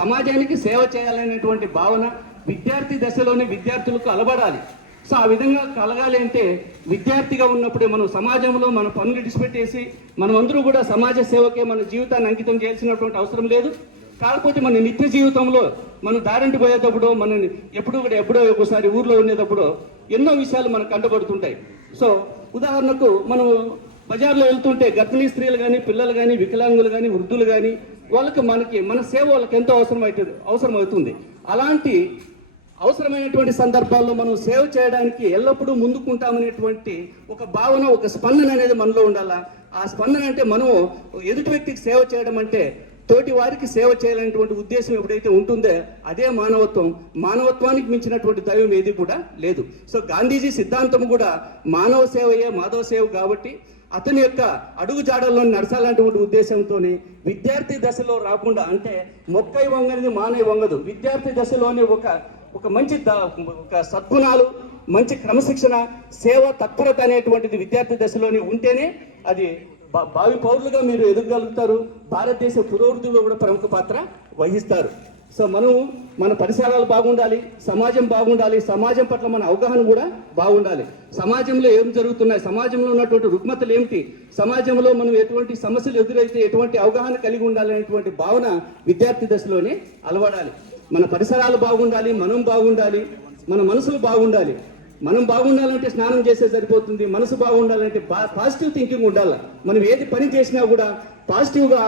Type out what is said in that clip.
సమాజానికి సేవ చేయాలనేటువంటి భావన విద్యార్థి దశలోనే విద్యార్థులకు అలవడాలి. సో ఆ విధంగా కలగాలి అంటే విద్యార్థిగా ఉన్నప్పుడే మనం సమాజంలో మన పనులు విడిచిపెట్టేసి మనమందరూ కూడా సమాజ సేవకే మన జీవితాన్ని అంకితం చేయాల్సినటువంటి అవసరం లేదు. కాకపోతే మన నిత్య జీవితంలో మనం దారింటి పోయేటప్పుడు మనం ఎప్పుడో ఒకసారి ఊర్లో ఉండేటప్పుడు ఎన్నో విషయాలు మనకు కంటపడుతుంటాయి. సో ఉదాహరణకు మనం బజార్లో వెళ్తుంటే గర్భిణీ స్త్రీలు కానీ పిల్లలు కానీ వికలాంగులు కానీ వృద్ధులు కానీ మనకి మన సేవ వాళ్ళకి ఎంతో అవసరం అవుతుంది. అలాంటి అవసరమైనటువంటి సందర్భాల్లో మనం సేవ చేయడానికి ఎల్లప్పుడూ ముందుకుంటామనేటువంటి ఒక భావన, ఒక స్పందన అనేది మనలో ఉండాలా. ఆ స్పందన అంటే మనం ఎదుటి వ్యక్తికి సేవ చేయడం అంటే తోటి వారికి సేవ చేయాలనేటువంటి ఉద్దేశం ఎప్పుడైతే ఉంటుందో అదే మానవత్వం. మానవత్వానికి మించినటువంటి దైవం ఏది కూడా లేదు. సో గాంధీజీ సిద్ధాంతం కూడా మానవ సేవయే మాధవ సేవ కాబట్టి అతని యొక్క అడుగు జాడల్లో నడచాలనేటువంటి ఉద్దేశంతోనే విద్యార్థి దశలో రాకుండా, అంటే మొక్కై వంగనిది మానై వంగదు, విద్యార్థి దశలోనే ఒక మంచి ఒక సద్గుణాలు, మంచి క్రమశిక్షణ, సేవ తత్పరత అనేటువంటిది విద్యార్థి దశలోనే ఉంటేనే అది భావి పౌరులుగా మీరు ఎదగలుగుతారు. భారతదేశ పురోభివృద్ధిలో కూడా ప్రముఖ పాత్ర వహిస్తారు. సో మన పరిసరాలు బాగుండాలి, సమాజం బాగుండాలి, సమాజం పట్ల మన అవగాహన కూడా బాగుండాలి. సమాజంలో ఏం జరుగుతున్నాయి, సమాజంలో ఉన్నటువంటి రుగ్మతలు ఏమిటి, సమాజంలో మనం ఎటువంటి సమస్యలు ఎదురైతే ఎటువంటి అవగాహన కలిగి ఉండాలి అనేటువంటి భావన విద్యార్థి దశలోనే అలవడాలి. మన పరిసరాలు బాగుండాలి, మనం బాగుండాలి, మన మనసులు బాగుండాలి. మనం బాగుండాలంటే స్నానం చేస్తే సరిపోతుంది, మనసు బాగుండాలంటే పాజిటివ్ థింకింగ్ ఉండాలి. మనం ఏది పని చేసినా కూడా పాజిటివ్గా